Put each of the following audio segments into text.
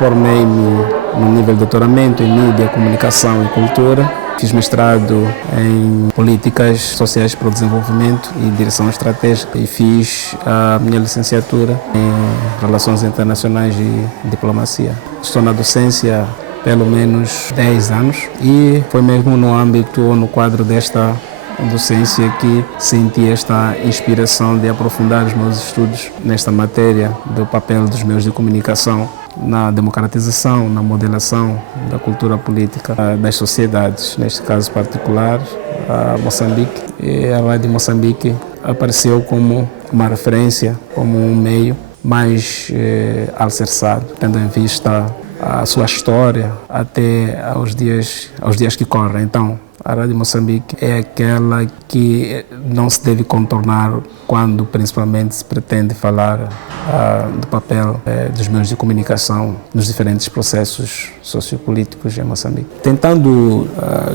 formei-me no nível de doutoramento em mídia, comunicação e cultura. Fiz mestrado em políticas sociais para o desenvolvimento e direção estratégica e fiz a minha licenciatura em relações internacionais e diplomacia. Estou na docência há pelo menos 10 anos e foi mesmo no âmbito ou no quadro desta docência que senti esta inspiração de aprofundar os meus estudos nesta matéria do papel dos meios de comunicação na democratização, na modelação da cultura política das sociedades, neste caso particular, a Moçambique. E a Rádio Moçambique apareceu como uma referência, como um meio mais alicerçado, tendo em vista a sua história até aos dias que correm. Então, a Rádio Moçambique é aquela que não se deve contornar quando principalmente se pretende falar do papel dos meios de comunicação nos diferentes processos sociopolíticos em Moçambique. Tentando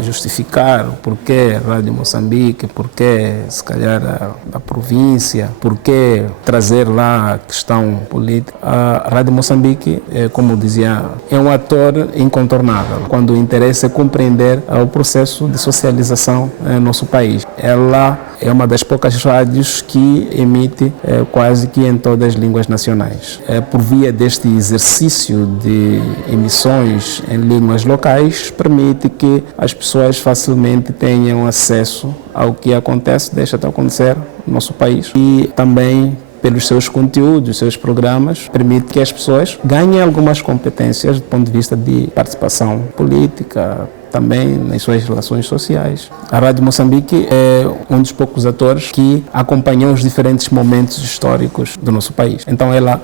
justificar o porquê a Rádio Moçambique, porquê se calhar a província, porquê trazer lá a questão política, a Rádio Moçambique, como dizia, é um ator incontornável quando o interesse é compreender o processo de socialização no nosso país. Ela é uma das poucas rádios que emite quase que em todas as línguas nacionais. Por via deste exercício de emissões em línguas locais, permite que as pessoas facilmente tenham acesso ao que acontece, deixa de acontecer no nosso país e também pelos seus conteúdos, seus programas, permite que as pessoas ganhem algumas competências do ponto de vista de participação política, também nas suas relações sociais. A Rádio Moçambique é um dos poucos atores que acompanhou os diferentes momentos históricos do nosso país. Então ela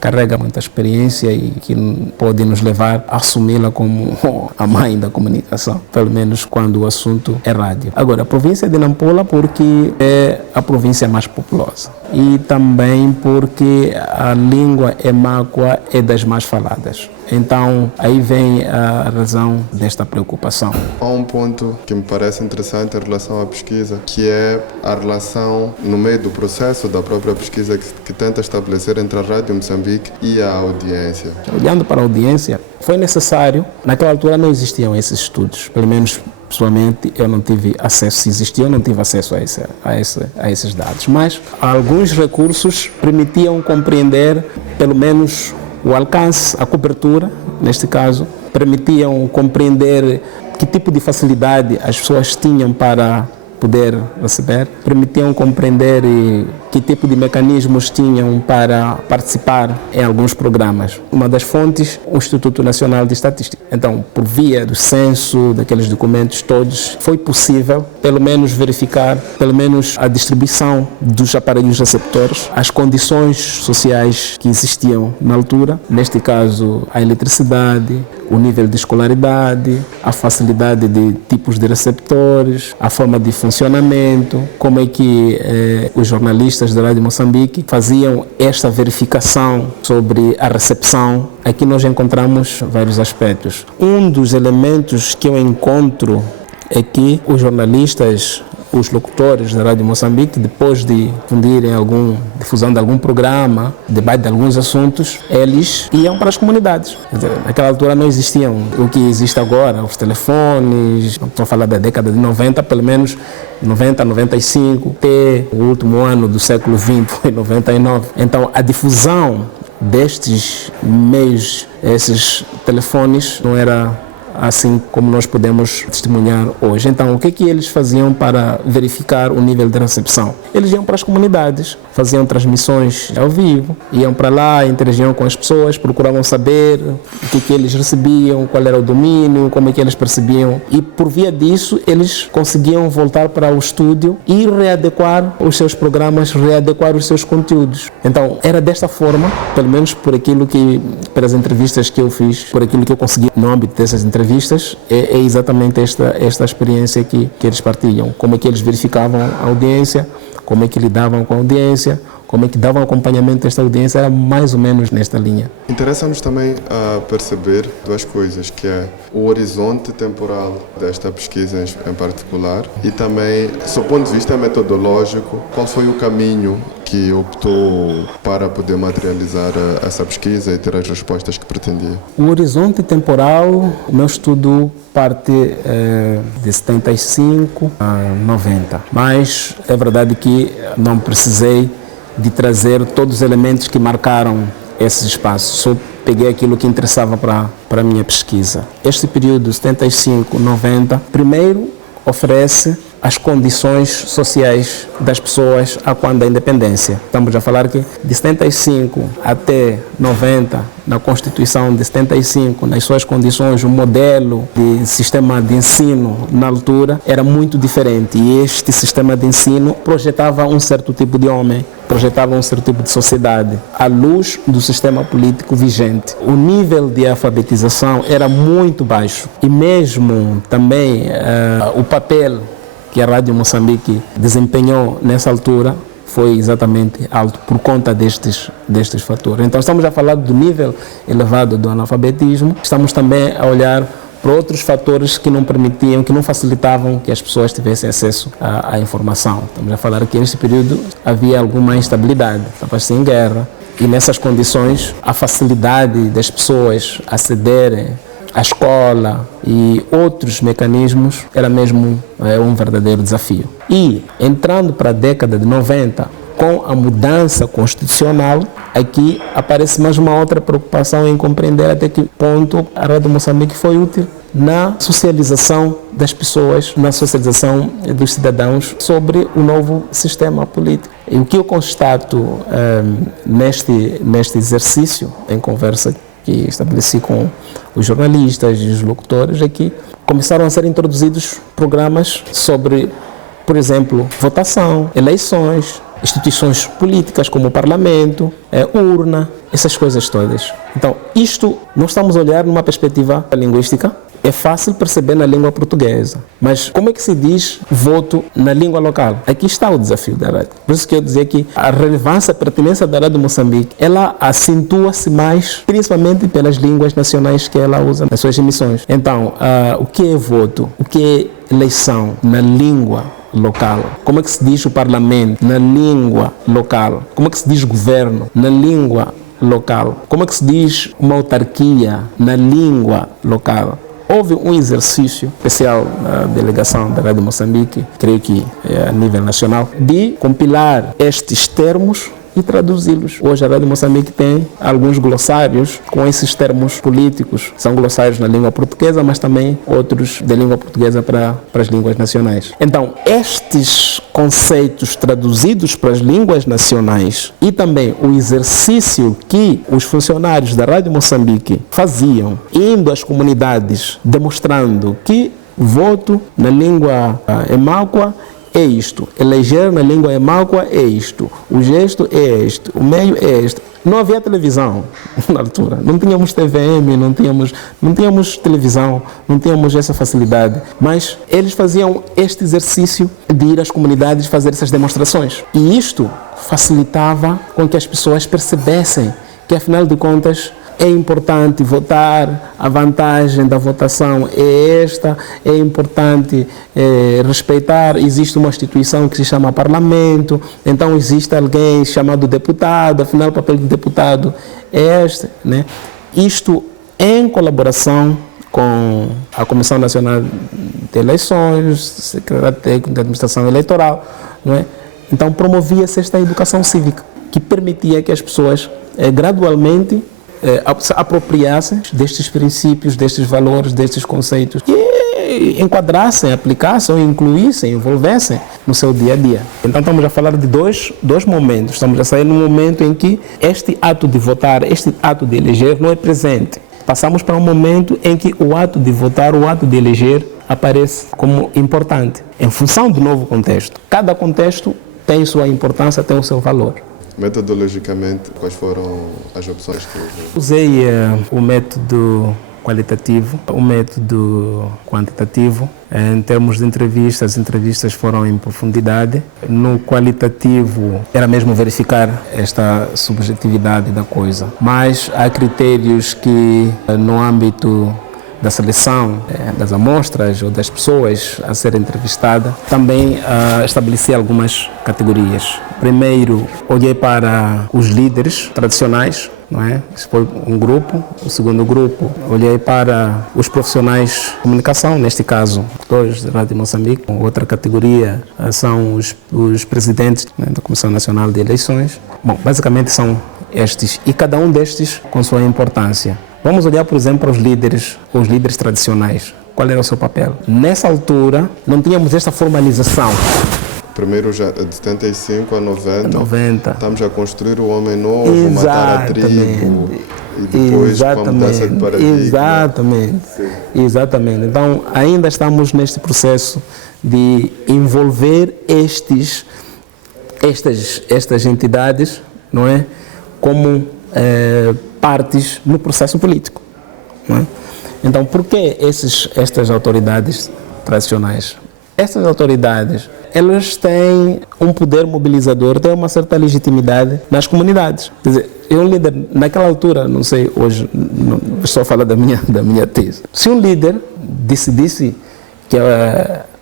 carrega muita experiência e que pode nos levar a assumi-la como a mãe da comunicação, pelo menos quando o assunto é rádio. Agora, a província de Nampula porque é a província mais populosa e também porque a língua emáqua é das mais faladas. Então, aí vem a razão desta preocupação. Há um ponto que me parece interessante em relação à pesquisa, que é a relação no meio do processo da própria pesquisa que tenta estabelecer entre a Rádio Moçambique e a audiência. Olhando para a audiência, foi necessário, naquela altura não existiam esses estudos, pelo menos pessoalmente eu não tive acesso, se existia eu não tive acesso a esses dados, mas alguns recursos permitiam compreender pelo menos o alcance, a cobertura, neste caso, permitiam compreender que tipo de facilidade as pessoas tinham para poder receber, permitiam compreender que tipo de mecanismos tinham para participar em alguns programas. Uma das fontes, o Instituto Nacional de Estatística. Então, por via do censo, daqueles documentos todos, foi possível, pelo menos, verificar, pelo menos, a distribuição dos aparelhos receptores, as condições sociais que existiam na altura, neste caso, a eletricidade, o nível de escolaridade, a facilidade de tipos de receptores, a forma de funcionamento, como é que os jornalistas da Rádio Moçambique faziam esta verificação sobre a recepção. Aqui nós encontramos vários aspectos. Um dos elementos que eu encontro é que os jornalistas, os locutores da Rádio Moçambique, depois de difundirem difusão de algum programa, debate de alguns assuntos, eles iam para as comunidades. Quer dizer, naquela altura não existiam o que existe agora, os telefones, estou a falar da década de 90, pelo menos 90, 95, até o último ano do século XX, foi 99. Então, a difusão destes meios, esses telefones, não era assim como nós podemos testemunhar hoje. Então, o que eles faziam para verificar o nível de recepção? Eles iam para as comunidades, faziam transmissões ao vivo, iam para lá, interagiam com as pessoas, procuravam saber o que eles recebiam, qual era o domínio, como é que eles percebiam. E, por via disso, eles conseguiam voltar para o estúdio e readequar os seus programas, readequar os seus conteúdos. Então, era desta forma, pelo menos pelas entrevistas que eu fiz, por aquilo que eu consegui no âmbito dessas entrevistas, é exatamente esta experiência que eles partilham. Como é que eles verificavam a audiência, como é que lidavam com a audiência, como é que davam acompanhamento a esta audiência, era mais ou menos nesta linha. Interessa-nos também a perceber duas coisas, que é o horizonte temporal desta pesquisa em particular e também, do ponto de vista metodológico, qual foi o caminho que optou para poder materializar essa pesquisa e ter as respostas que pretendia. O horizonte temporal, o meu estudo parte de 75 a 90, mas é verdade que não precisei de trazer todos os elementos que marcaram esses espaços, só peguei aquilo que interessava para a minha pesquisa. Este período, 75, 90, primeiro oferece as condições sociais das pessoas a quando da independência. Estamos a falar que de 75 até 90, na Constituição de 75, nas suas condições, o modelo de sistema de ensino na altura era muito diferente e este sistema de ensino projetava um certo tipo de homem, projetava um certo tipo de sociedade à luz do sistema político vigente. O nível de alfabetização era muito baixo e mesmo também o papel que a Rádio Moçambique desempenhou nessa altura foi exatamente alto por conta destes fatores. Então estamos a falar do nível elevado do analfabetismo, estamos também a olhar para outros fatores que não permitiam, que não facilitavam que as pessoas tivessem acesso à informação. Estamos a falar que neste período havia alguma instabilidade, estava-se em guerra, e nessas condições a facilidade das pessoas acederem à escola e outros mecanismos era mesmo um verdadeiro desafio. E entrando para a década de 90, com a mudança constitucional, aqui aparece mais uma outra preocupação em compreender até que ponto a Rádio Moçambique foi útil na socialização das pessoas, na socialização dos cidadãos sobre o novo sistema político. E o que eu constato neste exercício, em conversa que estabeleci com os jornalistas e os locutores, é que começaram a ser introduzidos programas sobre, por exemplo, votação, eleições, instituições políticas como o Parlamento, urna, essas coisas todas. Então, isto nós estamos a olhar numa perspectiva linguística. É fácil perceber na língua portuguesa, mas como é que se diz voto na língua local? Aqui está o desafio da rádio. Por isso que eu dizia que a relevância, a pertinência da Rádio Moçambique, ela acentua-se mais, principalmente pelas línguas nacionais que ela usa nas suas emissões. Então, o que é voto? O que é eleição na língua local? Como é que se diz o parlamento na língua local? Como é que se diz governo na língua local? Como é que se diz uma autarquia na língua local? Houve um exercício especial na delegação da Rádio Moçambique, creio que a nível nacional, de compilar estes termos e traduzi-los. Hoje a Rádio Moçambique tem alguns glossários com esses termos políticos. São glossários na língua portuguesa, mas também outros da língua portuguesa para as línguas nacionais. Então, estes conceitos traduzidos para as línguas nacionais e também o exercício que os funcionários da Rádio Moçambique faziam, indo às comunidades, demonstrando que voto na língua emáqua é isto, eleger na língua emáqua é isto, o gesto é este, o meio é este. Não havia televisão na altura, não tínhamos TVM, não tínhamos televisão, não tínhamos essa facilidade, mas eles faziam este exercício de ir às comunidades fazer essas demonstrações. E isto facilitava com que as pessoas percebessem que, afinal de contas, é importante votar, a vantagem da votação é esta, é importante respeitar, existe uma instituição que se chama Parlamento, então existe alguém chamado deputado, afinal o papel do deputado é este, né? Isto em colaboração com a Comissão Nacional de Eleições, Secretariado Técnico de Administração Eleitoral, não é? Então promovia-se esta educação cívica, que permitia que as pessoas gradualmente se apropriassem destes princípios, destes valores, destes conceitos e enquadrassem, aplicassem, incluíssem, envolvessem no seu dia a dia. Então estamos a falar de dois momentos. Estamos a sair num momento em que este ato de votar, este ato de eleger não é presente. Passamos para um momento em que o ato de votar, o ato de eleger aparece como importante, em função do novo contexto. Cada contexto tem sua importância, tem o seu valor. Metodologicamente, quais foram as opções que usou? Usei o método qualitativo, um método quantitativo. Em termos de entrevistas, as entrevistas foram em profundidade. No qualitativo, era mesmo verificar esta subjetividade da coisa. Mas há critérios que, no âmbito da seleção das amostras ou das pessoas a serem entrevistadas, também estabeleci algumas categorias. Primeiro, olhei para os líderes tradicionais, não é? Esse foi um grupo. O segundo grupo, olhei para os profissionais de comunicação, neste caso, dois da Rádio Moçambique. Outra categoria são os presidentes, né, da Comissão Nacional de Eleições. Bom, basicamente são estes, e cada um destes com sua importância. Vamos olhar, por exemplo, para os líderes tradicionais. Qual era o seu papel? Nessa altura, não tínhamos esta formalização. Primeiro, já de 75 a 90, estamos a construir o homem novo, matar a tribo, e depois com a mudança de paradigma. Exatamente. Então, ainda estamos neste processo de envolver estas entidades, não é, como partes no processo político. Não é? Então, por que estas autoridades tradicionais? Essas autoridades, elas têm um poder mobilizador, têm uma certa legitimidade nas comunidades. Quer dizer, um líder, naquela altura, não sei, hoje, estou a falar da minha tese. Se um líder decidisse que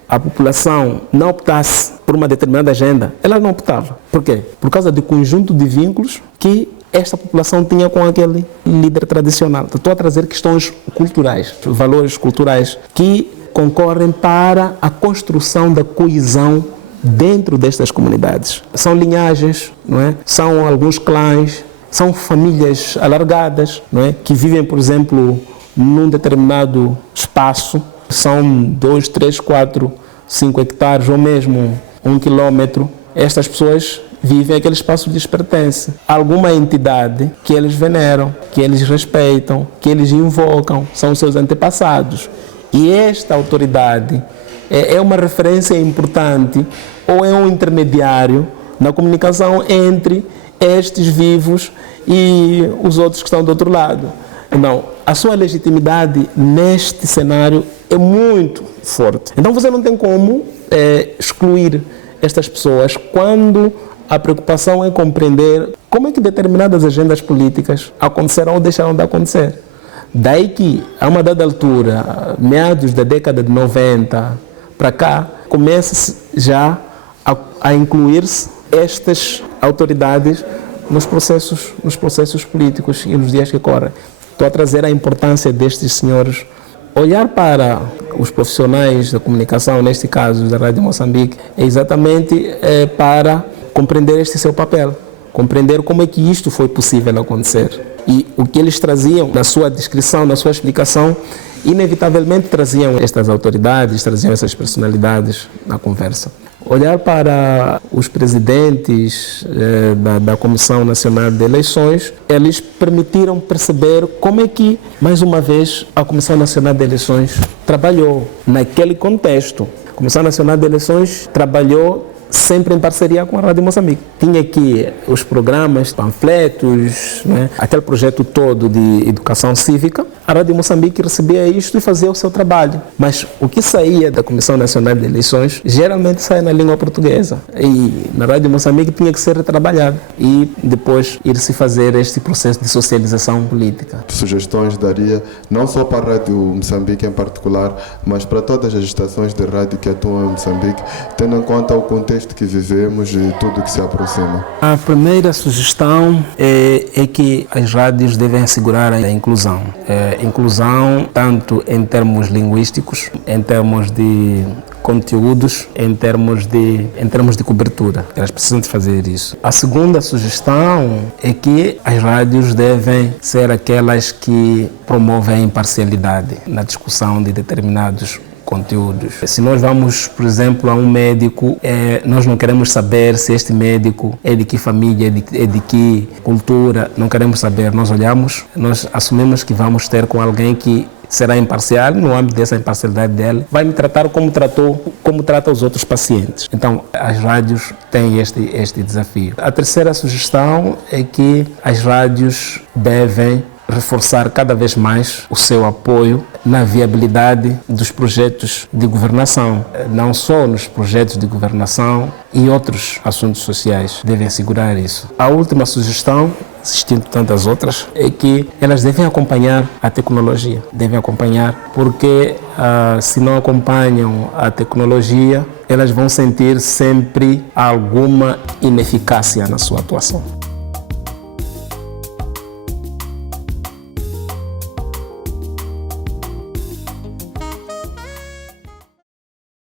a população não optasse por uma determinada agenda, ela não optava. Por quê? Por causa do conjunto de vínculos que esta população tinha com aquele líder tradicional. Estou a trazer questões culturais, valores culturais que concorrem para a construção da coesão dentro destas comunidades. São linhagens, não é? São alguns clãs, são famílias alargadas, não é? Que vivem, por exemplo, num determinado espaço. São 2, 3, 4, 5 hectares ou mesmo 1 quilômetro. Estas pessoas vivem aquele espaço que lhes pertence. Alguma entidade que eles veneram, que eles respeitam, que eles invocam, são os seus antepassados. E esta autoridade é uma referência importante ou é um intermediário na comunicação entre estes vivos e os outros que estão do outro lado. Então, a sua legitimidade neste cenário é muito forte. Então, você não tem como excluir estas pessoas quando a preocupação é compreender como é que determinadas agendas políticas acontecerão ou deixarão de acontecer. Daí que, a uma dada altura, meados da década de 90 para cá, começa já a incluir-se estas autoridades nos processos políticos e nos dias que correm. Estou a trazer a importância destes senhores. Olhar para os profissionais da comunicação, neste caso da Rádio Moçambique, é exatamente para compreender este seu papel, compreender como é que isto foi possível acontecer. E o que eles traziam na sua descrição, na sua explicação, inevitavelmente traziam estas autoridades, traziam essas personalidades na conversa. Olhar para os presidentes da Comissão Nacional de Eleições, eles permitiram perceber como é que, mais uma vez, a Comissão Nacional de Eleições trabalhou naquele contexto. A Comissão Nacional de Eleições trabalhou sempre em parceria com a Rádio Moçambique. Tinha aqui os programas, panfletos, né? Aquele projeto todo de educação cívica. A Rádio Moçambique recebia isto e fazia o seu trabalho. Mas o que saía da Comissão Nacional de Eleições geralmente saía na língua portuguesa. E na Rádio Moçambique tinha que ser retrabalhado e depois ir-se fazer este processo de socialização política. Sugestões daria não só para a Rádio Moçambique em particular, mas para todas as estações de rádio que atuam em Moçambique, tendo em conta o contexto que vivemos e tudo que se aproxima? A primeira sugestão é que as rádios devem assegurar a inclusão. Inclusão tanto em termos linguísticos, em termos de conteúdos, em termos de cobertura. Elas precisam de fazer isso. A segunda sugestão é que as rádios devem ser aquelas que promovem a imparcialidade na discussão de determinados conteúdos. Se nós vamos, por exemplo, a um médico, nós não queremos saber se este médico é de que família, é de que cultura, não queremos saber. Nós olhamos, nós assumimos que vamos ter com alguém que será imparcial, no âmbito dessa imparcialidade dele, vai me tratar como trata os outros pacientes. Então, as rádios têm este desafio. A terceira sugestão é que as rádios devem reforçar cada vez mais o seu apoio na viabilidade dos projetos de governação, não só nos projetos de governação e outros assuntos sociais devem assegurar isso. A última sugestão, existindo tantas outras, é que elas devem acompanhar a tecnologia, devem acompanhar, porque se não acompanham a tecnologia, elas vão sentir sempre alguma ineficácia na sua atuação.